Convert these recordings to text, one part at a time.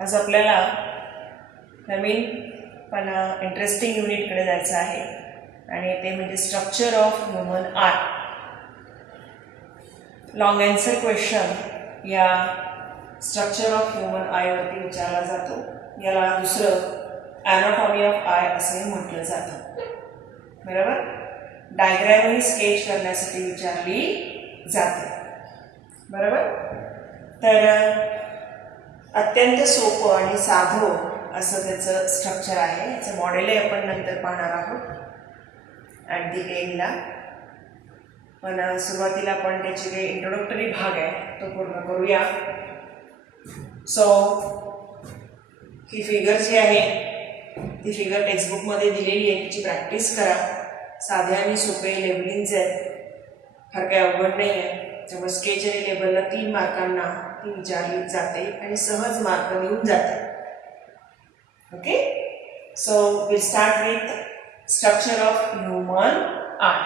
आज आपल्याला नवीन पण इंटरेस्टिंग युनिटकडे जायचं आहे आणि ते म्हणजे structure of human I. Long answer question या स्ट्रक्चर ऑफ ह्युमन आयवरती विचारला जातो. याला दुसरं ॲनाटॉमी ऑफ आय असे म्हटलं जातं. बरोबर. डायग्रॅमही स्केच करण्यासाठी विचारली जाते. बरोबर. तर अत्यंत सोपं आणि साधं असं त्याचं स्ट्रक्चर आहे. याचं मॉडेलही आपण नंतर पाहणार आहोत ॲट दी एंडला. पण सुरुवातीला आपण त्याचे जे इंट्रोडक्टरी भाग आहे तो पूर्ण करूया. सो ही फिगर जी आहे ती फिगर टेक्स्टबुकमध्ये दिलेली आहे. तिची प्रॅक्टिस करा. साध्या आणि सोपे लेबलिंग्स आहेत, फार काही अवघड नाही आहे. त्यामुळे स्केच आणि लेबलला 3 मार्कांना ती विचारली जाते आणि सहज मार्क मिळून जाते. Okay. So will start with structure of human I.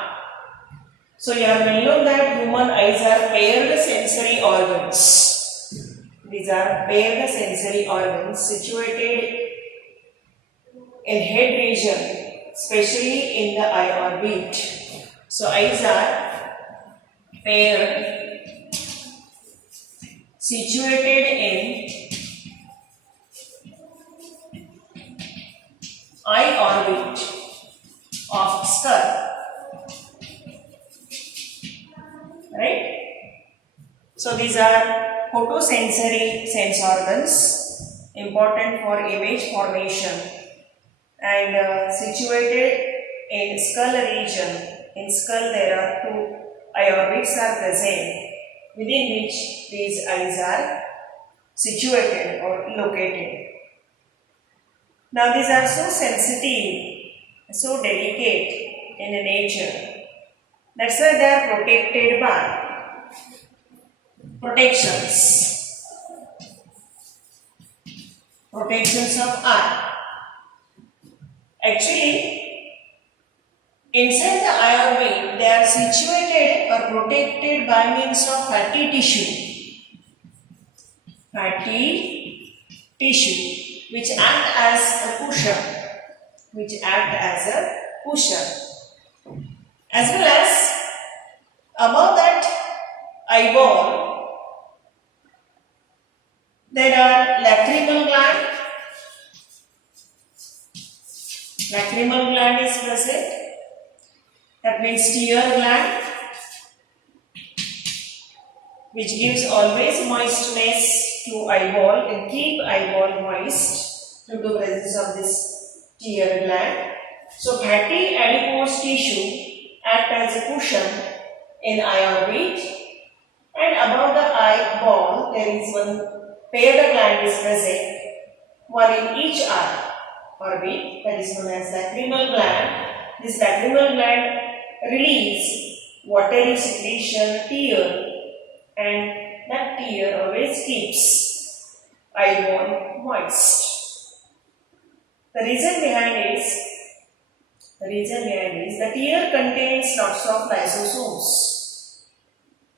So you have known that human eyes are paired sensory organs. These are paired sensory organs situated in head region, especially in the eye orbit. So eyes are paired situated in eye orbit of skull. Right? So these are photosensory sense organs important for image formation and situated in skull region. In skull there are 2 eye orbits are present within which these eyes are situated or located. Now these are so sensitive, so delicate in nature. That's why they are protected by protections of eye. Actually, inside the eye orbit, they are situated or protected by means of fatty tissue, which act as a cushion, as well as above that eyeball there are lacrimal gland. Lacrimal gland is present. That means tear gland, which gives always moistness to eyeball and keep eyeball moist due to presence of this tear gland. So fatty adipose tissue act as a cushion in eye orbit, and above the eyeball there is one paired gland is present, one in each eye orbit, that is known as lacrimal gland. This lacrimal gland release watery secretion, tear, and that tear always keeps eyeball moist. The reason behind is the tear contains lots of lysosomes.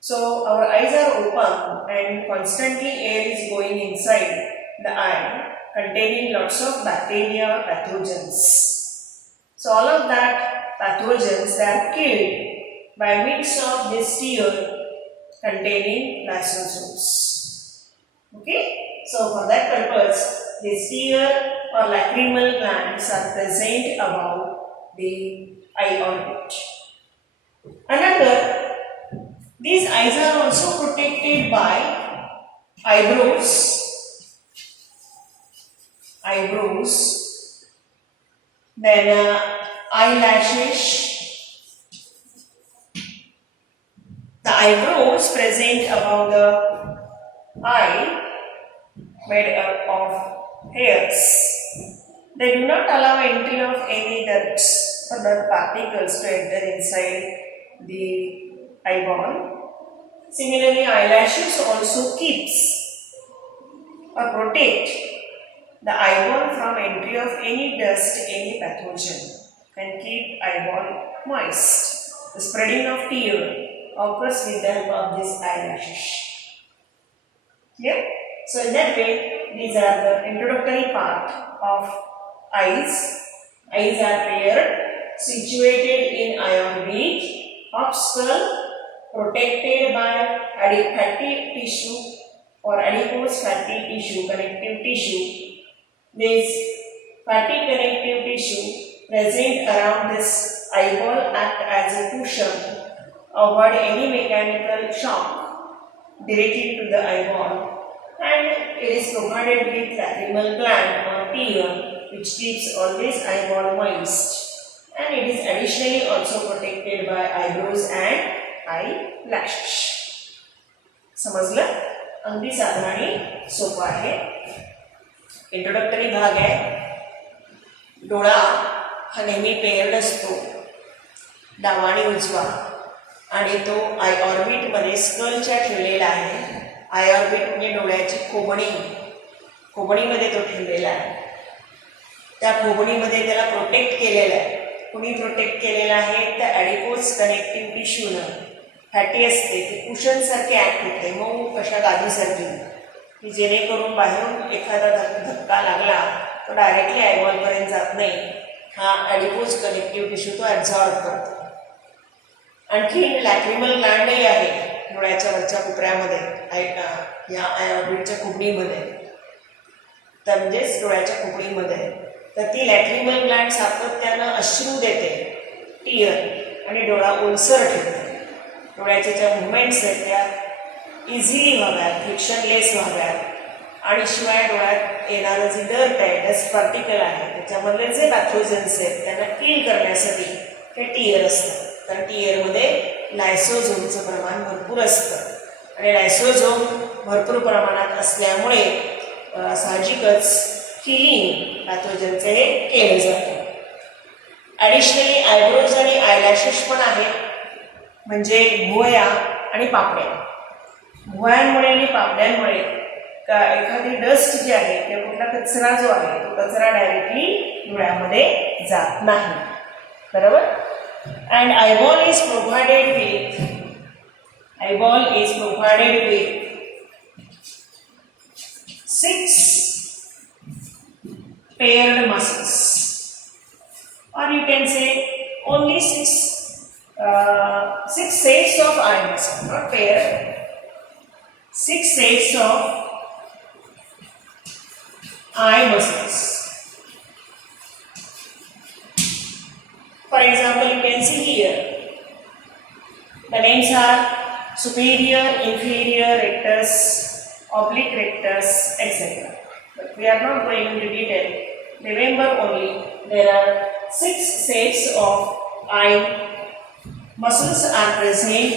So our eyes are open and constantly air is going inside the eye containing lots of bacteria or pathogens. So all of that pathogens they are killed by means of this tear containing lysosomes. Okay? So for that purpose this tear or lacrimal glands are present above the eye orbit. Another, these eyes are also protected by eyebrows, then eyelashes. The eyebrows present above the eye made up of hairs. They do not allow entry of any dirt or dirt particles to enter inside the eyeball. Similarly, eyelashes also keeps or protect the eyeball from entry of any dust, any pathogen, and keep eyeball moist. The spreading of tear occurs with the help of these eyelashes. Clear? So in that way, these are the introductory part of eyes. Eyes are paired, situated in ion bead of skull, protected by fatty tissue or adipose fatty tissue, connective tissue. This fatty connective tissue present around this eyeball act as a cushion, avoid any mechanical shock directly to the eyeball, and it is provided with lacrimal gland or tear which keeps always eyeball moist, and it is additionally also protected by eyebrows and eyelashes. समजलं? अगदी साधं आणि सोपं आहे. इंट्रोडक्टरी भाग आहे. डोळा हा नेहमी पेअर्ड असतो, डावा आणि उजवा, आणि तो आय ऑर्बिटमध्ये स्कलच्या ठेवलेला आहे. आय ऑर्बिट म्हणजे डोळ्याची खोबणी, खोबणीमध्ये तो ठेवलेला आहे. त्या खोबणीमध्ये त्याला प्रोटेक्ट केलेलं आहे. कुणी प्रोटेक्ट केलेलं आहे? त्या ॲडिपोज कनेक्टिव्ह टिश्यूनं. फॅटी असते ती कुशनसारखी ॲक्ट होते, मग कशा गादीसारखी, की जेणेकरून बाहेरून एखादा धक्का लागला तो डायरेक्टली आयबॉलपर्यंत जात नाही. हा ॲडिपोज कनेक्टिव्ह टिश्यू तो ॲब्झॉर्ब करतो. आणखी लॅक्रिमल ग्लँडही आहे डोळ्याच्या वरच्या कोपऱ्यामध्ये, या आय ऑर्बिटच्या खोबणीमध्ये, तर म्हणजेच डोळ्याच्या खोबणीमध्ये. तर ती लॅक्रिमल ग्लँड सातत्यानं अश्रू देते, टीयर, आणि डोळा ओलसर ठेवते. डोळ्याच्या ज्या मुवमेंट्स आहेत त्या इझिली व्हाव्यात, फ्रिक्शनलेस व्हाव्यात, आणि शिवाय डोळ्यात येणारं जे डर्ट आहे, डस्ट पार्टिकल आहे, त्याच्यामधले जे पॅथोजन्स आहेत त्यांना किल करण्यासाठी ते टीयर असतात. कारण टीयरमध्ये लायसोझोमचं प्रमाण भरपूर असतं, आणि लायसोझोम भरपूर प्रमाणात असल्यामुळे साहजिकच किलिंग पॅथोजनचे हे केलं जातं. ॲडिशनली आयब्रोज आणि आयलॅशेस पण आहेत, म्हणजे भुवया आणि पापड्या. भुवयांमुळे आणि पापड्यांमुळे एखादी डस्ट जी आहे किंवा कुठला कचरा जो आहे तो कचरा डायरेक्टली डोळ्यामध्ये जात नाही. बरोबर? And eyeball is provided with 6 paired muscles, or you can say only 6 sets of eye muscles, not paired. 6 sets of eye muscles. For example, you can see here the names are superior, inferior rectus, oblique rectus, etc. But we are not going into detail. Remember only there are 6 sets of eye muscles are present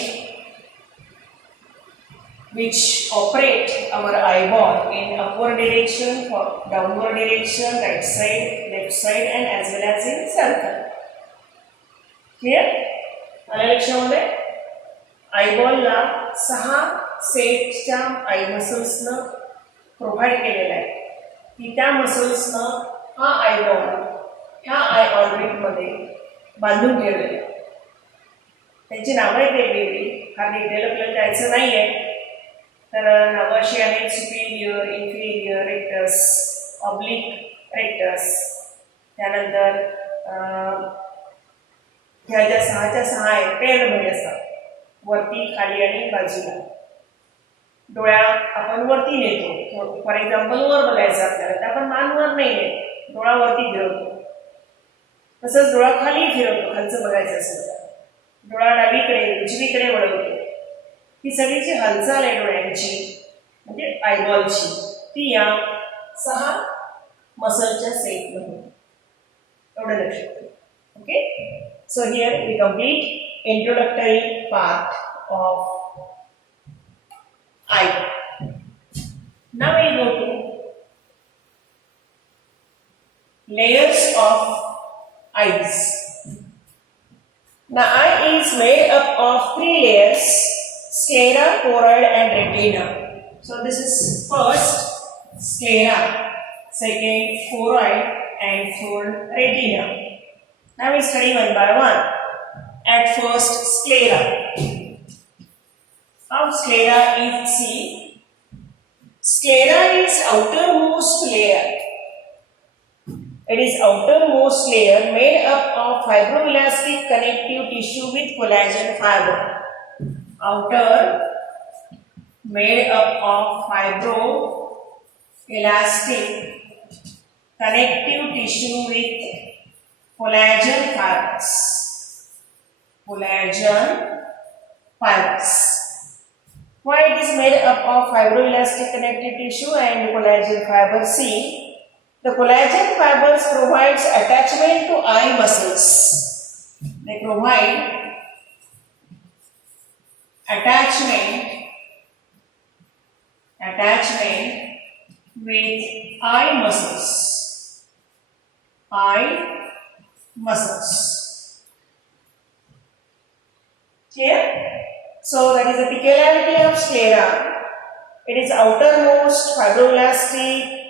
which operate our eyeball in upward direction, downward direction, right side, left side, and as well as in circle. Clear? आलं लक्षामध्ये? आयबॉलला 6 सेटच्या आय मसल्सनं प्रोव्हाइड केलेलं आहे, की त्या मसल्सनं हा आयबॉल ह्या आय ऑर्बिटमध्ये बांधून ठेवलेलं आहे. त्यांची नावं आहेत वेगवेगळी, हा डिटेल आपल्याला जायचं नाही आहे. तर नावं अशी आहेत: Superior, inferior rectus, oblique rectus. त्यानंतर ह्या ज्या 6च्या आहेत पेअरमध्ये असतात, वरती, खाली आणि बाजूला. डोळ्या आपण वरती नेतो. फॉर एक्झाम्पल वर बघायचं आपल्याला, तर आपण मान वर नाही नेत, डोळा वरती फिरवतो. तसंच डोळा खाली फिरवतो, खालचं बघायचं असेल तर. डोळा डावीकडे, उजवीकडे वळवतो. ही सगळी जी हालचाल आहे डोळ्यांची, म्हणजे आयबॉलची, ती या 6 मसलच्या सेटमध्ये. एवढं लक्षात ठेवा. Okay, so here we complete introductory part of eye. Now we go to layers of eyes. Now eye is made up of 3 layers: sclera, choroid, and retina. So this is first sclera, second choroid, and third retina. Now we study one by one. At first sclera. How sclera is seen? Sclera is outermost layer. It is outermost layer made up of fibroelastic connective tissue with collagen fiber. Outer made up of fibroelastic connective tissue with collagen fibers. Collagen fibers. Why it is made up of fibroelastic connective tissue and collagen fibers? See, the collagen fibers provides attachment to eye muscles. They provide attachment with eye muscles. Eye muscles. Clear? So that is the peculiarity of sclera. It is outermost fibroelastic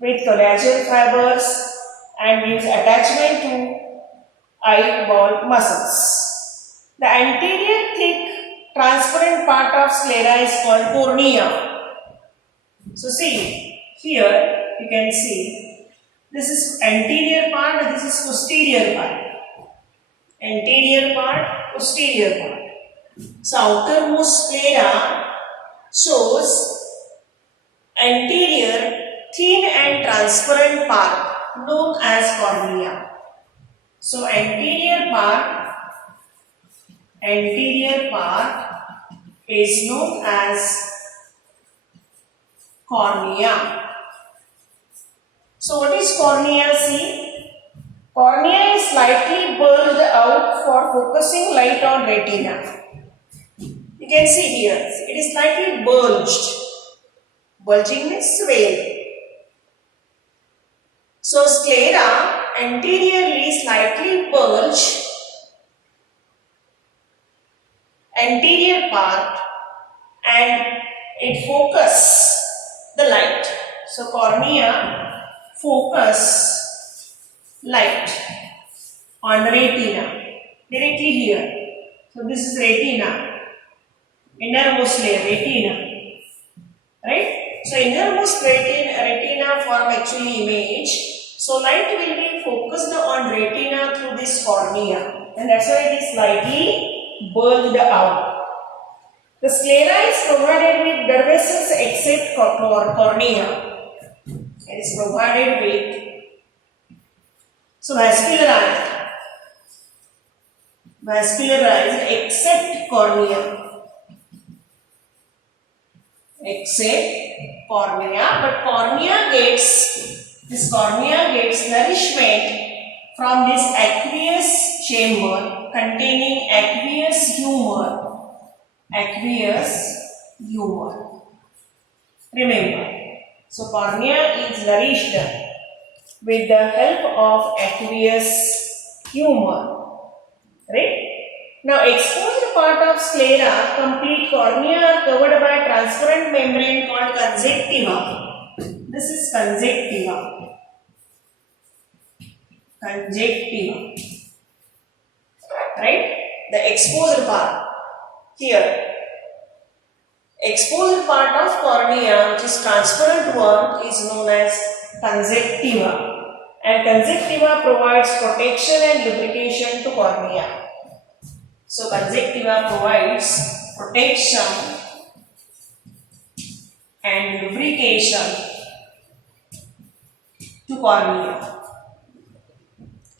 with collagen fibers and gives attachment to eyeball muscles. The anterior thick transparent part of sclera is called cornea. So see, here you can see this is anterior part, this is posterior part. Anterior part, posterior part. So outermost sclera shows anterior thin and transparent part known as cornea. So anterior part is known as cornea. So what is cornea? See, cornea is slightly bulged out for focusing light on retina. You can see here, it is slightly bulged. Bulging means swell. So sclera anteriorly slightly bulged anterior part and it focus the light. So cornea focus light on retina directly here. So this is retina, innermost layer, retina, right? So innermost retina form actually image. So light will be focused on retina through this cornea, and that's why it is slightly bulged out. The sclera is provided with blood vessels except for cornea. It is provided with vascularized except cornea. But cornea gets nourishment from this aqueous chamber containing aqueous humor. Remember, so cornea is nourished with the help of aqueous humor, right? Now exposed part of sclera, complete cornea are covered by transparent membrane called conjunctiva. This is conjunctiva. Right? The exposed part. Here, exposed part of cornea, which is transparent one, is known as conjunctiva. And conjunctiva provides protection and lubrication to cornea. So conjunctiva provides protection and lubrication to cornea.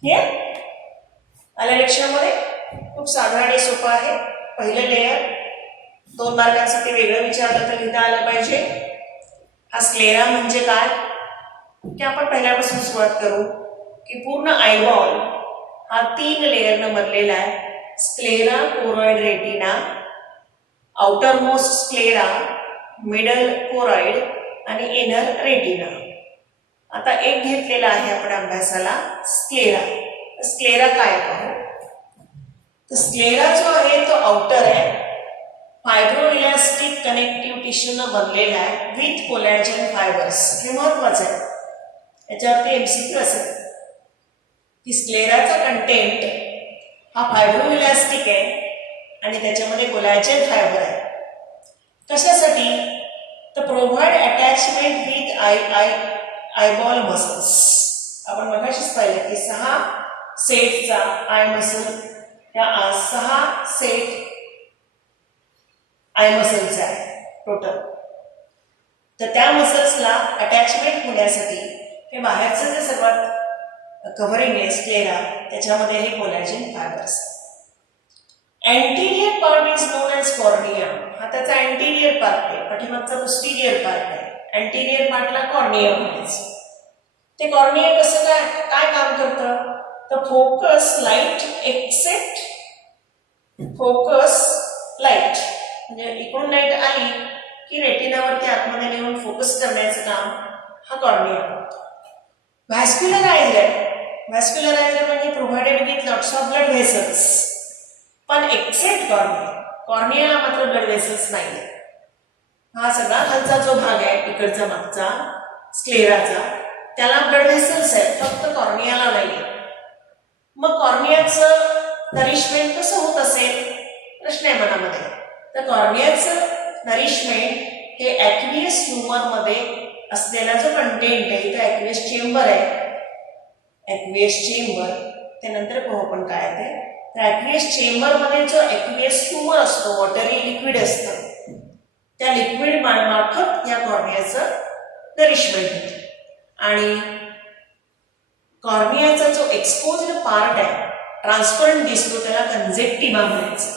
Here, आल्या लक्षामध्ये खूप साधा आणि सोपा आहे. पहिलं लेयर 2 मार्कांसाठी वेगळं विचारलं तर लिहिता आलं पाहिजे. हा स्क्लेरा म्हणजे काय, की आपण पहिल्यापासून सुरुवात करू की पूर्ण आयबॉल हा 3 लेयरनं बनलेला आहे. Sclera, choroid, retina, outermost sclera, middle choroid आणि इनर रेटिना. आता एक घेतलेला आहे आपण अभ्यासाला स्क्लेरा. स्क्लेरा काय पाहू. तर स्क्लेरा जो आहे तो आउटर आहे, फायब्रोइलास्टिक कनेक्टिव्ह टिश्यूनं बनलेला आहे विथ कोलॅजन फायबर्स. हे महत्वाचं आहे, याच्यावरती एमसीक्यू असेल की स्क्लेराचा कंटेंट हा फायब्रोइलास्टिक आहे आणि त्याच्यामध्ये कोलॅजन फायबर आहे. कशासाठी, तर provide attachment with eyeball muscles. आपण मगाशीच पाहिलं की 6 सेटचा आय मसल, त्या 6 सेट आय मसल्स आहे टोटल. तर त्या मसल्सला अटॅचमेंट होण्यासाठी हे बाहेरचं जे सर्वात कव्हरिंग आहे स्क्लेरा, त्याच्यामध्ये हे collagen fibres. Anterior part is known as cornea. हा त्याचा अँटिरियर पार्ट आहे, पाठीमागचा पोस्टिरियर पार्ट आहे. अँटिरियर पार्टला कॉर्निया म्हणायचं. ते कॉर्निया कसं काय काम करतं, तर focus light except focus light, म्हणजे इकडून लाईट आली की रेटिनावरती आतमध्ये नेऊन फोकस करण्याचं काम हा कॉर्निया करतो. व्हॅस्क्युलरायझर म्हणजे provided with lots of blood vessels, पण एक्सेप्ट कॉर्नियाला मात्र ब्लड व्हेसल्स नाही. हा सगळा खालचा जो भाग आहे इकडचा मागचा स्क्लेराचा, त्याला ब्लड व्हेसल्स आहेत, फक्त कॉर्नियाला नाही. मग कॉर्नियाचं नरिशमेंट कसं होत असेल प्रश्न आहे मनामध्ये. तर कॉर्नियाचं नरिशमेंट हे ॲक्वियस ह्युमरमध्ये असलेला जो कंटेंट आहे, इथं ॲक्वियस चेंबर आहे, ॲक्वियस चेंबर, ते नंतर पाहू आपण काय आहे ते. तर ॲक्वियस चेंबरमध्ये जो ॲक्वियस ह्युमर असतो, वॉटरी लिक्विड असतं, त्या लिक्विड मार्फत या कॉर्नियाचं नरिशमेंट होते. आणि कॉर्नियाचा जो एक्सपोज्ड पार्ट आहे, ट्रान्सपरंट दिसतो, त्याला कंजेक्टिव्हा म्हणायचं.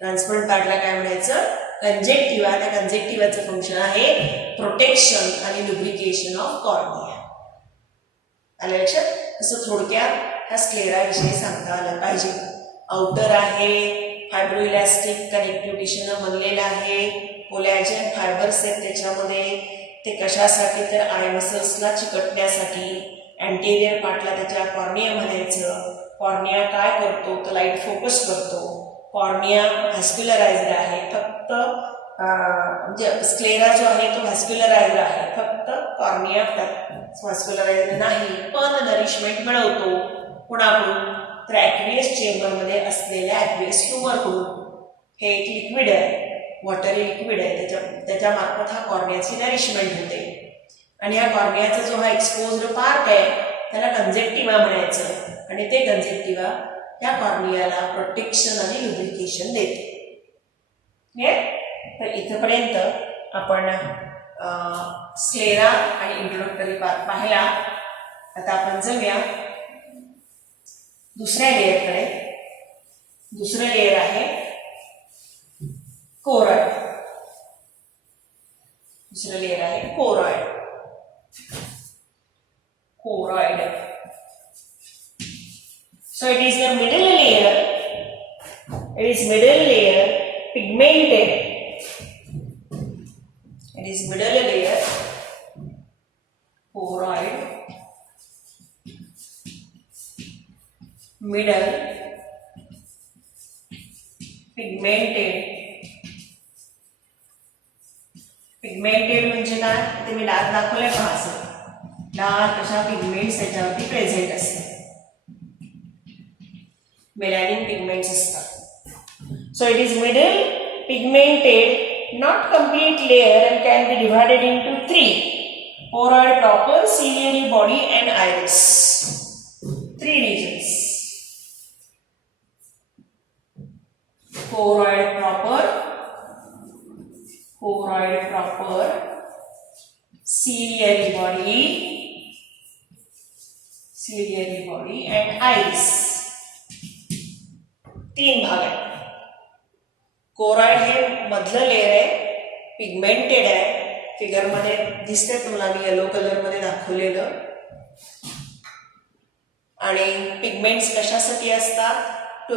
ट्रान्सपरंट पार्टला काय म्हणायचं, कंजेक्टिव्हा. त्या कंजेक्टिव्हाचं फंक्शन आहे प्रोटेक्शन आणि लुब्रिकेशन ऑफ कॉर्निया. आलं लक्षात? असं थोडक्यात ह्या स्क्लेराविषयी सांगता आलं पाहिजे. आउटर आहे, फायब्रोइलास्टिक कनेक्टिव्ह टिश्यूनं बनलेलं आहे, कोलॅजन फायबर्स आहेत त्याच्यामध्ये. ते कशासाठी, तर आय मसल्सला चिकटण्यासाठी. अँटेरियर पार्टला त्याच्या कॉर्निया म्हणायचं. कॉर्निया काय करतो, तर लाईट फोकस करतो. कॉर्निया व्हॅस्क्युलरायझर आहे, फक्त म्हणजे स्क्लेरा जो आहे तो व्हॅस्क्युलरायझर आहे, फक्त कॉर्निया व्हॅस्क्युलरायझर नाही, पण नरिशमेंट मिळवतो कुणाकडून, तर ॲक्वियस चेंबरमध्ये असलेल्या ॲक्वियस ह्युमरकडून. हे एक लिक्विड आहे, वॉटरी लिक्विड आहे, त्याच्या मार्फत हा कॉर्नियाची नरिशमेंट होते. आणि ह्या कॉर्नियाचा जो हा एक्सपोज्ड पार्ट आहे त्याला कंजेक्टिव्हा म्हणायचं. आणि ते कंजेक्टिव्हा या कॉर्नियाला प्रोटेक्शन आणि लुब्रिकेशन देते. तर इथपर्यंत आपण स्क्लेरा आणि इंट्रोडक्टरी पार्ट पाहिला. आता आपण जाऊया दुसऱ्या लेअरकडे. दुसरं लेअर आहे कोरॉइड. दुसरं लेअर आहे choroid. So it is the middle layer. It is middle layer pigmented. It is middle layer choroid. Middle pigmented. Pigmented म्हणजे काय, ते मी डार्क दाखवलंय पहा. असं डार्क अशा पिगमेंट्स त्याच्यावरती प्रेझेंट असतात. मेलॅनिन पिगमेंट्स असतात. So it is middle pigmented, not complete layer, and can be divided into 3: choroid proper, ciliary body, and iris. 3 regions: choroid proper, ciliary body, and iris. 3 भाग आहेत. कोरॉइड हे मधलं लेअर आहे, पिगमेंटेड आहे. फिगरमध्ये दिसते तुम्हाला मी येलो कलरमध्ये दाखवलेलं. आणि पिगमेंट्स कशासाठी असतात, to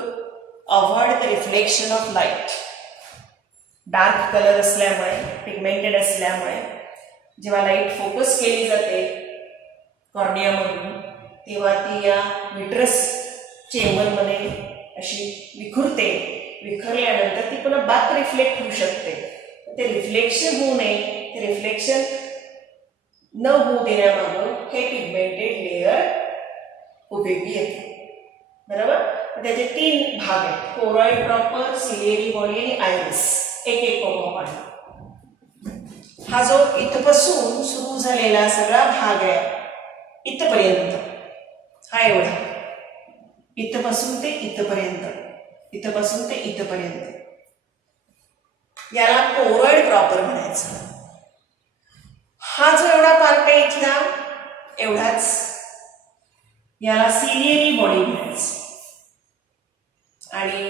avoid the reflection of light. Dark colour असल्यामुळे, पिगमेंटेड असल्यामुळे जेव्हा लाईट फोकस केली जाते कॉर्नियामधून, तेव्हा ती या विट्रस चेंबरमध्ये अशी विखुरते. विखरल्यानंतर ती पुन्हा बॅक रिफ्लेक्ट होऊ शकते. ते रिफ्लेक्शन होऊ नये, ते रिफ्लेक्शन न होऊ देण्यामागं हे पिगमेंटेड लेअर उपयोगी येते. बरोबर? त्याचे 3 भाग आहेत: कोरॉइड प्रॉपर, सिलियरी बॉडी आणि आयरिस. एक एक बघू आपण. हा जो इथपासून सुरू झालेला सगळा भाग आहे इथपर्यंत, हा एवढा, इथपासून ते इथपर्यंत, इथपासून ते इथपर्यंत, याला कोरॉइड प्रॉपर म्हणायचं. हा जो एवढा पार्ट आहे इथला एवढाच, याला सिलियरी बॉडी म्हणायचं. आणि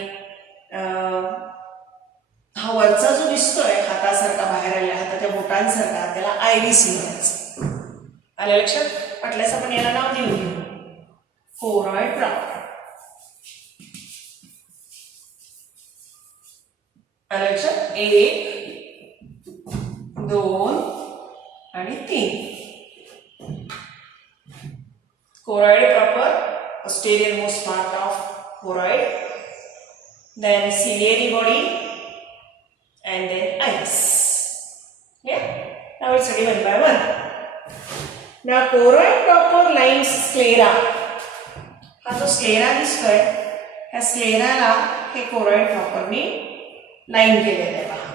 हा वरचा जो दिसतोय हातासारखा बाहेर आलेला, हाताच्या बोटांसारखा, त्याला आयरिस म्हणायचं. आलं लक्षात? वाटल्यास आपण याला नाव देऊन घेऊ, कोरॉइड प्रॉपर. आलं लक्षात? 1 2 आणि 3. Choroid proper, posterior most part of choroid, then ciliary body, and then iris. Yeah, now it's ready one by one. Now choroid proper lines sclera. हा जो स्क्लेरा दिसतोय, ह्या स्क्लेराला हे कोरॉइड प्रॉपरनी लाईन केलेलं आहे पहा.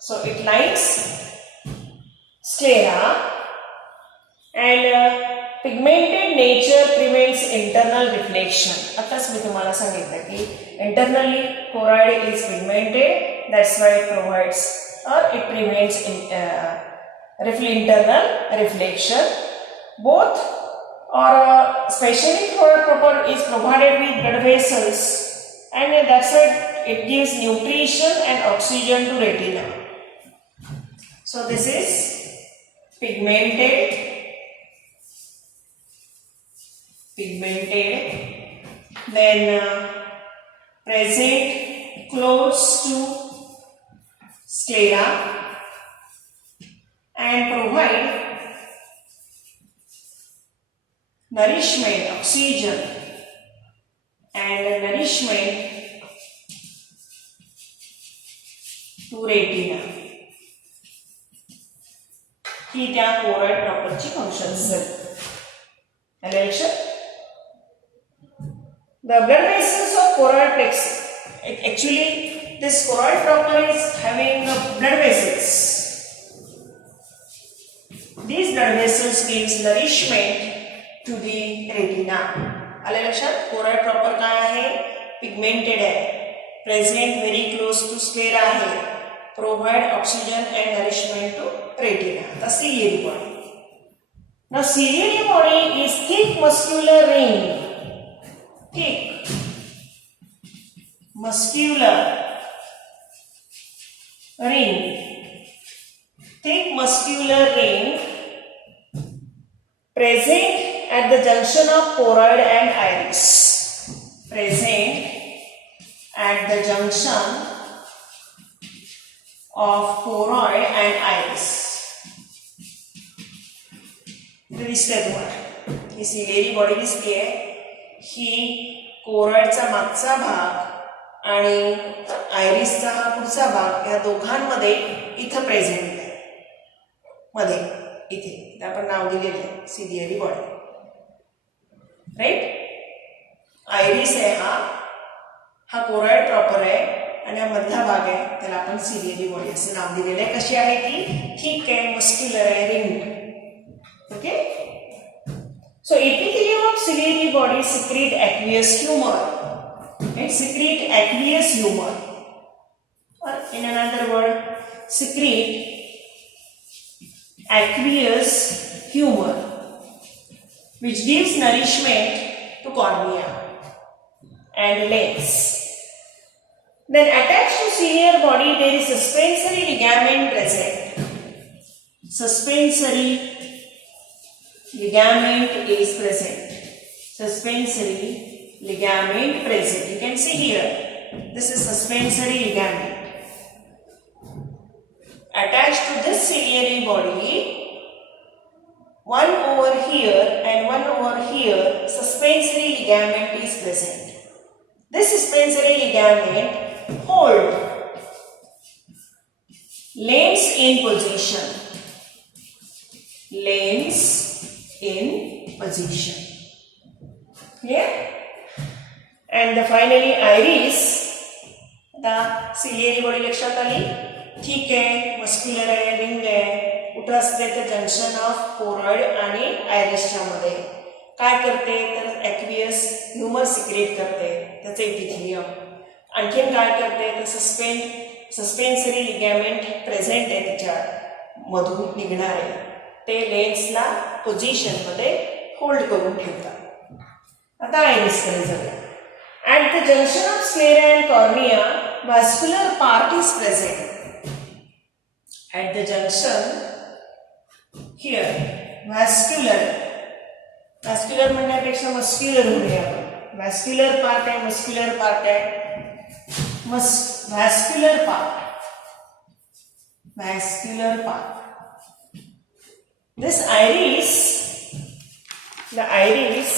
So it lines sclera, and pigmented nature prevents internal reflection. आताच मी तुम्हाला सांगितलं की internally choroid is pigmented, that's why it provides or it prevents internal reflection. Both or especially choroid proper is provided with blood vessels, and that's why it gives nutrition and oxygen to retina. So this is pigmented, then present close to sclera and provide nourishment, oxygen and nourishment to retina. ही त्या कोरॉइड प्रॉपरची फंक्शन्स झाली. The blood vessels of choroid plexus. Actually, this choroid proper is having blood vessels. These blood vessels gives nourishment to the retina. आले लक्षात? choroid proper काय आहे? Pigmented आहे. Present very close to sclera आहे. Provide oxygen and nourishment to retina. The ciliary body. Now ciliary body is thick muscular ring. Thick muscular ring. Thick muscular ring present at the junction of choroid and iris. Present at the junction of choroid and iris. इथे दिसतंय तुम्हाला ही ciliary body दिसतेय. ही कोरॉइडचा मागचा भाग आणि आयरिसचा हा पुढचा भाग, या दोघांमध्ये इथं प्रेझेंट आहे, मध्ये इथे आपण नाव दिलेलं आहे सिलियरी बॉडी. राईट? आयरिस आहे हा कोरॉइड प्रॉपर आहे, आणि हा मधला भाग आहे त्याला आपण सिलियरी बॉडी असं नाव दिलेलं आहे. कशी आहे ती? ठीक आहे, मस्क्युलर आहे, ring. Okay. So epithelium of ciliary body secrete aqueous humor. It secrete aqueous humor, or in another word, secrete aqueous humor, which gives nourishment to cornea and lens. Then attached to ciliary body there is suspensory ligament present. Suspensory ligament is present. Suspensory ligament present. You can see here. This is suspensory ligament. Attached to this ciliary body, one over here and one over here, suspensory ligament is present. This suspensory ligament hold lens in position. Lens in position. Clear? And the finally iris. आता ciliary body लक्षात आली. ठीक आहे, मस्क्युलर आहे, रिंग आहे, कुठं असते तर जंक्शन ऑफ कोरॉइड आणि आयरिसच्या मध्ये. काय करते तर ॲक्वियस ह्युमर सिक्रेट करते, त्याचं इपिथेलियम. आणखीन काय करते तर सस्पेन्सरी लिगॅमेंट प्रेझेंट आहे त्याच्या मधून निघणारे, ते लेन्सला पोझिशनमध्ये होल्ड करून ठेवतात. आता आयरिसकडे जाऊया. At the junction of sclera and cornea vascular part is present. At the junction here vascular म्हणण्यापेक्षा मस्क्युलर म्हणूया आपण. व्हॅस्क्युलर पार्ट आहे, मस्क्युलर पार्ट आहे. vascular part. This iris, the iris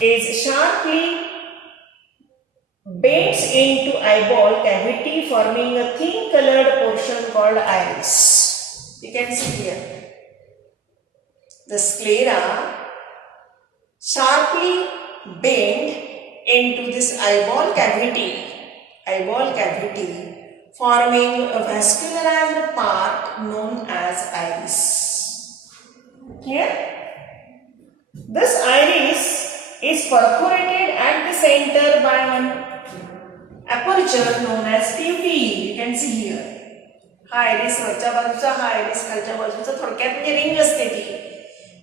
is sharply bends into eyeball cavity, forming a thin colored portion called iris. You can see here. The sclera sharply bend into this eyeball cavity, forming a vascularized part known as iris. Here, this iris is perforated at the center by one aperture known as pupil. You can see here. हा iris वरच्या बाजूचा, हा iris खालच्या बाजूचा. थोडक्यात म्हणजे रिंग असते ती,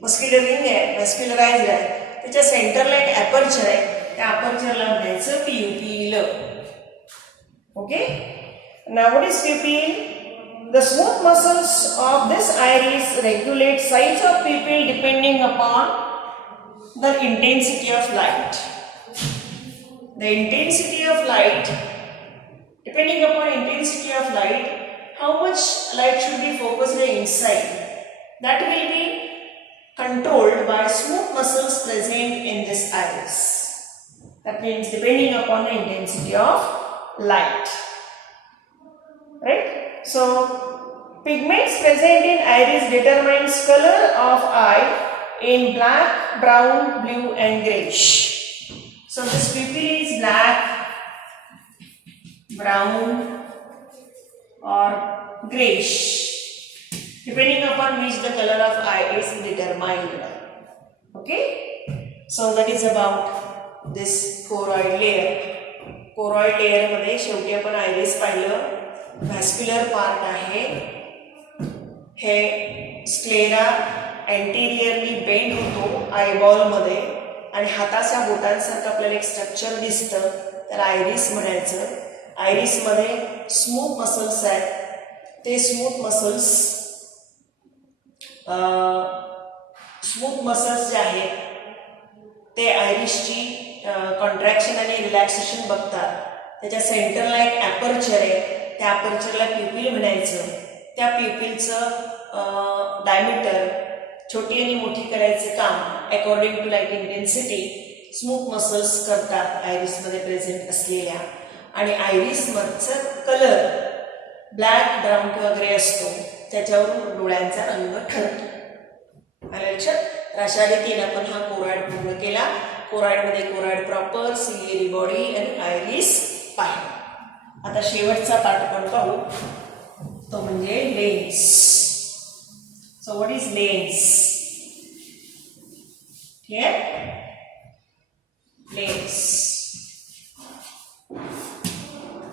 मस्क्युलर रिंग आहे, व्हॅस्क्युलराइज्ड आहे. त्याच्या सेंटरला एक अपर्चर आहे, त्या अपर्चरला म्हणायचं pupil. Okay, now what is pupil? The smooth muscles of this iris regulate size of pupil depending upon the intensity of light. The intensity of light, depending upon intensity of light, how much light should be focused inside, that will be controlled by smooth muscles present in this iris. That means depending upon the intensity of light, right? So pigments present in iris determines color of eye in black, brown, blue and grayish. So this pupil is black, brown or grayish, depending upon which the color of eye is determined. Okay, so that is about this choroid layer. Choroid layer मध्ये शेवटी आपण आयरिस पाहिलं, vascular part आहे. हे स्क्लेरा अँटिरियरली बेंड होतो आयबॉल मध्ये आणि हाताच्या बोटांसारखं आपल्याला एक स्ट्रक्चर दिसतं, त्याला आयरिस म्हणायचं. आयरिस मध्ये स्मूथ मसल्स आहेत. ते स्मूथ मसल्स जे आहेत ते आयरिसची कॉन्ट्रॅक्शन आणि रिलॅक्सेशन बघतात. त्याच्या सेंटरला एक अपर्चर आहे, त्या अपर्चरला प्युपिल म्हणायचं. त्या प्युपिलचं डायमीटर छोटी आणि मोठी करायचं काम according to light intensity smooth muscles करतात आयरिसमध्ये प्रेझेंट असलेल्या. आणि आयरिसमधचं कलर ब्लॅक, ब्राऊन किंवा ग्रे असतो, त्याच्यावरून डोळ्यांचा रंग ठरतो. आलं लक्षात? अशा रीतीने आपण हा कोरॉइड पूर्ण केला. कोरॉइडमध्ये कोरॉइड प्रॉपर, सिलियरी बॉडी आणि आयरिस पाहिलं. आता शेवटचा पार्ट आपण पाहू, तो म्हणजे lens. So what is lens? Here lens,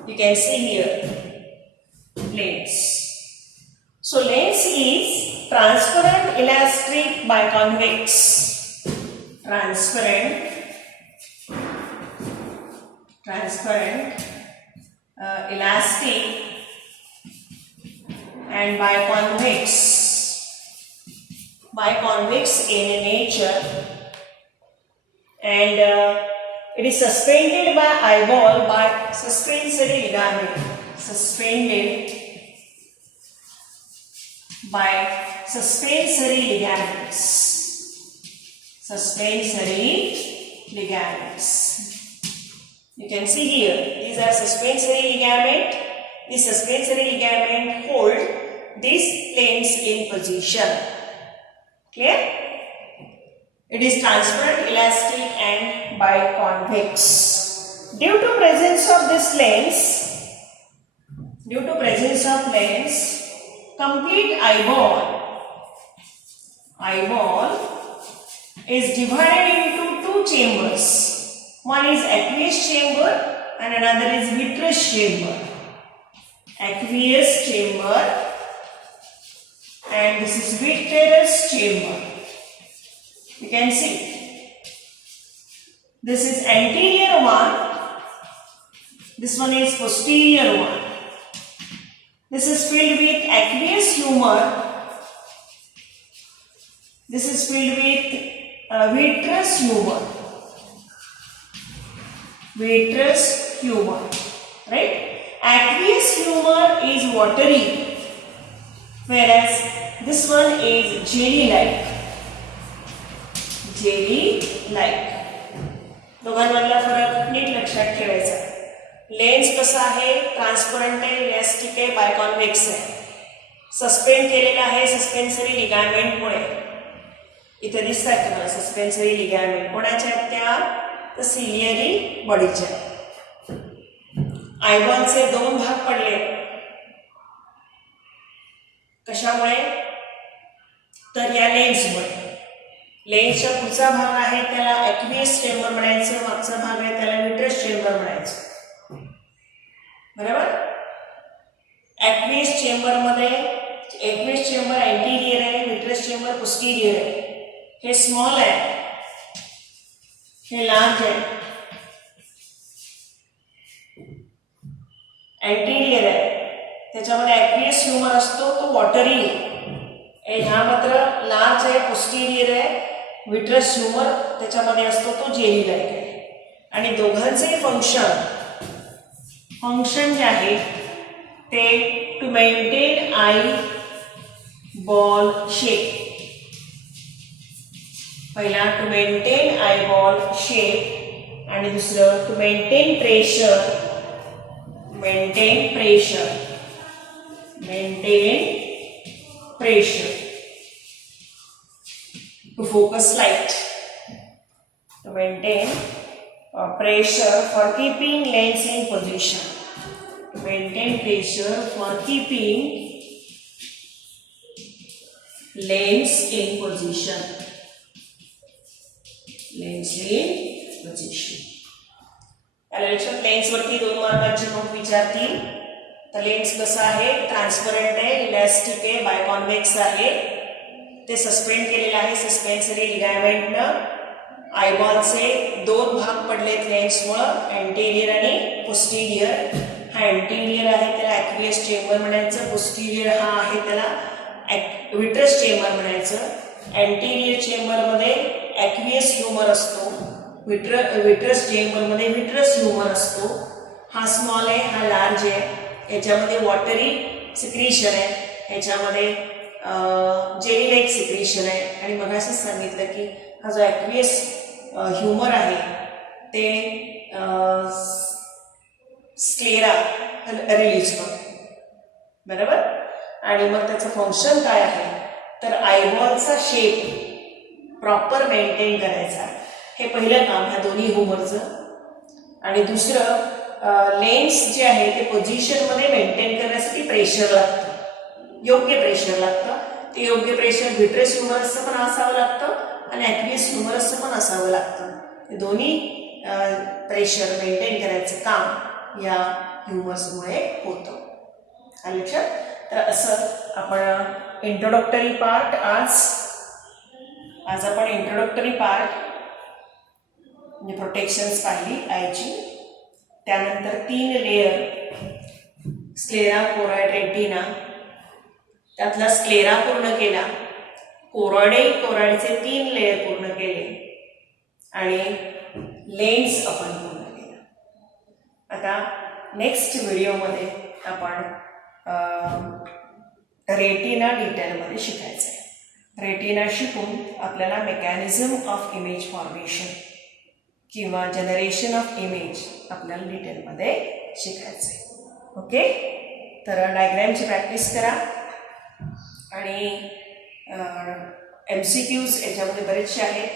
you can see here lens. So lens is transparent, elastic, biconvex. Transparent, elastic and biconvex. Biconvex in nature, and it is suspended by eyeball by suspensory ligament. Suspended by suspensory ligaments. Suspensory ligaments. You can see here, these are suspensory ligament. This suspensory ligament hold this lens in position. Clear? It is transparent, elastic and biconvex. Due to presence of complete eyeball is divided into two chambers. One is aqueous chamber and another is vitreous chamber. Aqueous chamber and this is vitreous chamber. You can see this is anterior one, this one is posterior one. This is filled with aqueous humor. This is filled with vitreous humor. Vitreous humor, right? Aqueous humor is watery, whereas this one is jelly-like. Jelly-like. दोघांमधला फरक नीट लक्षात ठेवायचा. लेन्स कसा आहे, ट्रान्सपरंट आहे, इलास्टिक आहे, बायकॉन्व्हेक्स आहे. सस्पेंड केलेला आहे सस्पेन्सरी लिगामेंटमुळे. इथे दिसतात तुम्हाला सस्पेन्सरी लिगामेंट. कोणाच्या आहेत त्या? तर सिलियरी बॉडीच्या. आयबॉलचे दोन भाग पडले. कशामुळे? तर या लेन्समुळे. लेन्सचा पुढचा भाग आहे त्याला ॲक्वियस चेंबर म्हणायचं, मागचा भाग आहे त्याला विट्रस चेंबर म्हणायचं. बरोबर? ॲक्वियस चेंबरमध्ये ॲक्वियस चेंबर अँटीरियर आहे, विट्रस चेंबर पोस्टीरियर आहे. हे स्मॉल आहे, हे लार्ज आहे. अँटीरियर आहे, त्याच्यामध्ये ॲक्वियस ह्युमर असतो, तो वॉटरी आहे. ह्या मात्र लार्ज आहे, पोस्टीरियर आहे. विट्रस ह्युमर त्याच्यामध्ये असतो, तो जेली लाईक आहे. आणि दोघांचे फंक्शन जे आहे ते to maintain eye ball shape. पहिला to maintain eye ball shape आणि दुसरं to maintain pressure. Maintain pressure to focus light, to maintain pressure for keeping lens in position. To maintain pressure for keeping lens in position. Lens in position. या लक्षात लेन्स वरती 2 मार्कांचे नोट विचारतील. तर लेन्स कसा आहे? ट्रान्सपरंट आहे, इलास्टिक आहे, बायकॉन्व्हेक्स आहे. ते सस्पेंड केलेलं आहे सस्पेन्सरी लिगामेंटनं. आयबॉलचे 2 भाग पडलेत लेन्समुळं, अँटीरियर आणि पोस्टीरियर. हा अँटीरियर आहे त्याला ॲक्वियस चेंबर म्हणायचं, पोस्टीरियर हा आहे त्याला विट्रस चेंबर म्हणायचं. अँटीरियर चेंबरमध्ये ॲक्वियस ह्युमर असतो, विट्रस चेंबरमध्ये विट्रस ह्युमर असतो. हा स्मॉल आहे, हा लार्ज आहे. याच्यामध्ये वॉटरी सिक्रीशन आहे, याच्यामध्ये जेली लाईक सिक्रीशन आहे. आणि मग असंच सांगितलं की हा जो ॲक्वियस ह्युमर आहे ते स्क्लेरा रिलीज करतो. बरोबर? आणि मग त्याचं फंक्शन काय आहे? तर आयबॉलचा शेप प्रॉपर मेंटेन करायचा, हे पहिलं काम ह्या दोन्ही ह्युमरचं. आणि दुसरं लेन्स जे आहे ते पोझिशनमध्ये मेंटेन करण्यासाठी प्रेशर लागतं, योग्य प्रेशर लागतं. ते योग्य प्रेशर विट्रस ह्युमरसचं पण असावं लागतं आणि ॲक्वियस ह्युमरसचं पण असावं लागतं. ते दोन्ही प्रेशर मेंटेन करायचं काम या ह्युमर्समुळे होतं. आलं लक्षात? तर असं आपण इंट्रोडक्टरी पार्ट आज आपण इंट्रोडक्टरी पार्ट म्हणजे प्रोटेक्शन्स पाहिली आयची. त्यानंतर 3 लेयर स्क्लेरा, कोरॉइड, रेटिना. त्यातला स्क्लेरा पूर्ण केला, कोरॉइडचे 3 लेयर पूर्ण केले आणि लेन्स आपण पूर्ण केला. आता नेक्स्ट व्हिडिओमध्ये आपण रेटिना डिटेलमध्ये शिकायचं आहे. रेटिना शिकून आपल्याला मेकॅनिझम ऑफ इमेज फॉर्मेशन किंवा जनरेशन ऑफ इमेज आपल्याला डिटेलमध्ये शिकायचं आहे. ओके? तर डायग्रॅमची प्रॅक्टिस करा आणि MCQs याच्यामध्ये बरेचसे आहेत.